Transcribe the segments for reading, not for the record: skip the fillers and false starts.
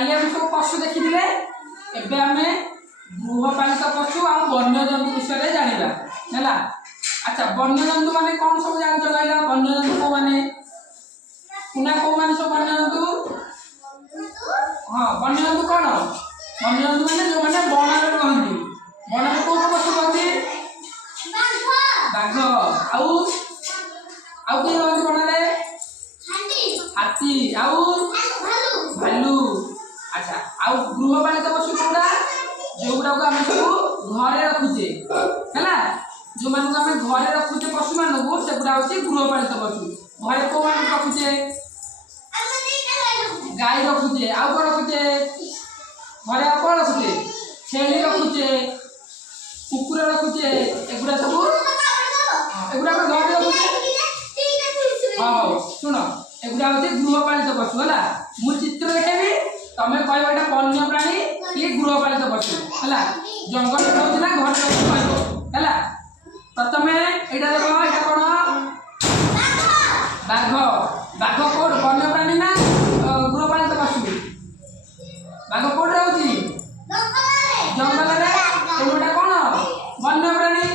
काली हम सब पशु देखिले एबे आमे गृहपालित पशु आ वन्य जंतु विषय जानिबा हैला। अच्छा वन्य जंतु माने कोन सब जान कहला वन्य जंतु माने कुना को माने सब वन्य जंतु हां वन्य जंतु कोन वन्य जंतु माने जो माने वन रे रहंती वन रे को पशु रहंती बाघ आउ आउ के रहंती वन रे हाथी आउ भालू। अच्छा आउ गृहपालित पशु कोडा जोगुडा को हम सब घरे रखुचे हैला जो मान को हम घरे रखुचे पशु मान को सेगुडा होची गृहपालित पशु। घरे को मान रखुचे गाय रखुचे आउ को रखुचे घरे आ को रखुचे छेली रखुचे कुकुर रखुचे एगुडा सब एगुडा को घरे रखुचे। हां सुनो एगुडा होची गृहपालित पशु हैला मु चित्र देखेबी तमे कहबो एटा वन्य प्राणी कि गृहपालित पशु हैला जंगल रे रहउची ना घर रे कहबो हैला। प्रथमे एटा देखो एटा कोन बाघ बाघ कोड वन्य प्राणी ना गृहपालित पशु बाघ कोड रहउची जंगल रे एटा कोन वन्य प्राणी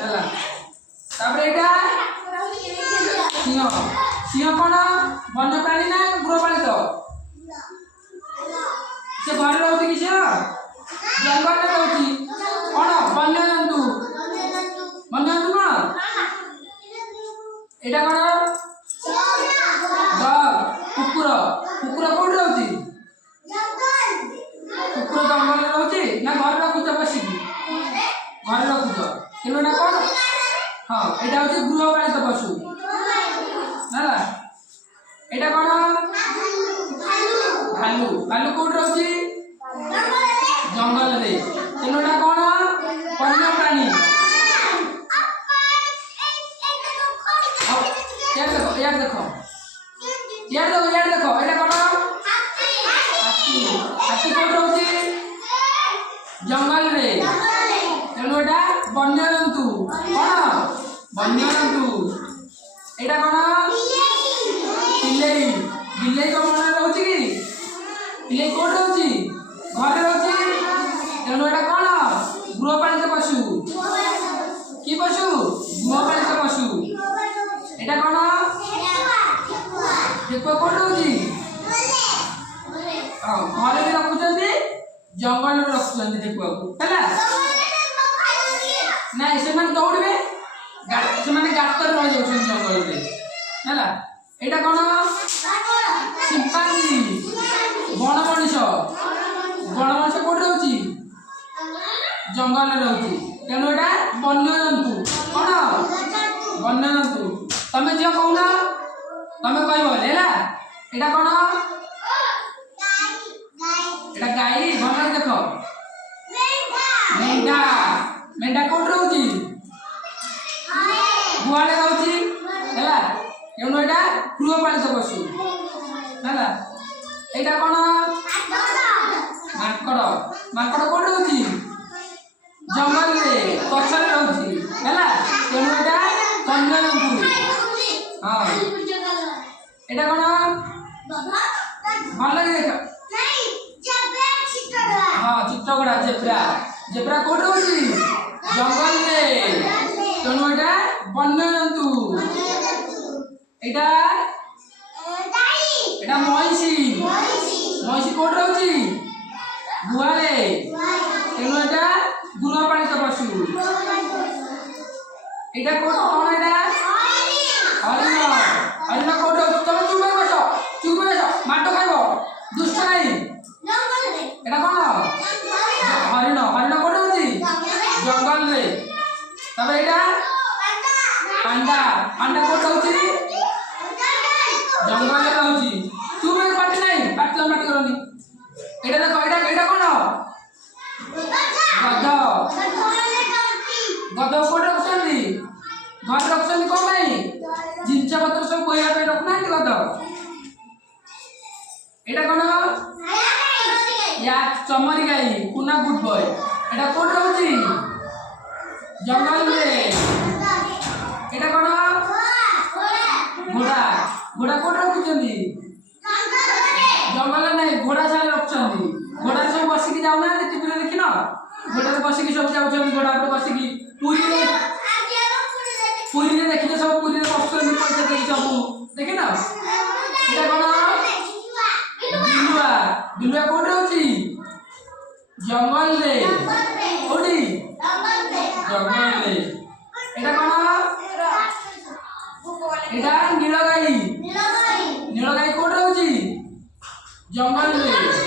हैला। तापर एटा सिंह सिंह कोन वन्य प्राणी ना गृहपालित से घर रहउची कि सिंह जंगल रे रहउची कोन वन्य जंतु वन्य जंतु ना एटा कोन कुकुर कुकुर कोड रहउची कुकुर जंगल रे रहउची ना घर रखुच बसी घर रखुच केनो ना कोन हां एटा होची गृहपालित पशु हैला। एटा कोन भालू भालू कोड रहउची जंगल रे केनो ना कोन वन्य प्राणी यार देखो एटा कोन हाथी हाथी कोड रहउची जंगल रे केनो एटा वन्य जंतु कोन वन्य जंतु। एटा कोन बिल्ली बिल्ली को मन रहउची कि बिल्ली कोड रहउची घर रहउची केनो एटा कोन गृहपालित पशु कि पशु गृहपालित पशु। एटा कोन देखो कोड रहउची हां घर भी रखुचंती जंगल रे रखुचंती देखो हैला नहीं से मन दौड़बे से माने गातर रह जाउछन जंगल रे हैला। एटा कोन चिंपांजी बण मनुष्य कोड रहउची जंगल रे रहउची तेनो एटा वन्य जंतु कोन वन्य जंतु। तमे जे कहूना तमे कहबो हैला एटा कोन एटा गाई घर देखो मेंढा मेंढा कोड रहउची गुआले रहउची हैला केनो एटा गृहपालित पशु हैला। एटा कोन माकड़ माकड़ कोड रहउची जंगल रे गछ रे रहउची हैला केनो एटा वन्य जंतु। हां एटा कोन भल लगे देखो हां चित्रगुड़ा जेब्रा जेब्रा कोड रहउची जंगल रे केनो एटा वन्य जंतु। एटा एटा महिषी महिषी कोड रहउची गुआले केनो एटा गृहपालित पशु। एटा कोड कोन एटा हरिण हरिण कोड रहउची तमे चुप बसो माटो खाइबो दुष्ट नाही एटा कोन हरिण हरिण कोड रहउची जंगल रे। तबे एटा पांडा पांडा कोड रहउची जंगल रे रहउची तू में पाटी नाही पाटला माटी करनी। एटा देखो एटा कोन गध गध कोड रखछंती घर रखछंती कोन नाही जिंचा पत्र सब कोइया पे रखना गध। एटा कोन या चमरी गाई कुना गुड बॉय एटा कोड रहउची जंगल रे। एटा कोन घोड़ा घोड़ा कोड रखुचंती ଜଙ୍ଗଲ ନାହିଁ ଘୋଡ଼ା ଛାଡ଼ି ରଖୁଛନ୍ତି ଘୋଡ଼ାରେ ସବୁ ବସିକି ଯାଉନାହାନ୍ତି ଟିଭିରେ ଦେଖିନ ଘୋଡ଼ାରେ ବସିକି ସବୁ ଯାଉଛନ୍ତି ଘୋଡ଼ା ଉପରେ ବସିକି ପୁରୀରେ ଦେଖିଛ ସବୁ ପୁରୀରେ ବସୁଛନ୍ତି ପଇସା ଦେଇକି ସବୁ ଦେଖିନ ଏଇଟା କ'ଣ ବିଲୁଆ ବିଲୁଆ କୋଉଠି ରହୁଛି ଜଙ୍ଗଲରେ କୋଉଠି ଜଙ୍ଗଲରେ ଏଇଟା କ'ଣ ଏଇଟା ନୀଳଗାଈ ନୀଳଗାଈ କୋଉଠି ରହୁଛି ଜଙ୍ଗଲରେ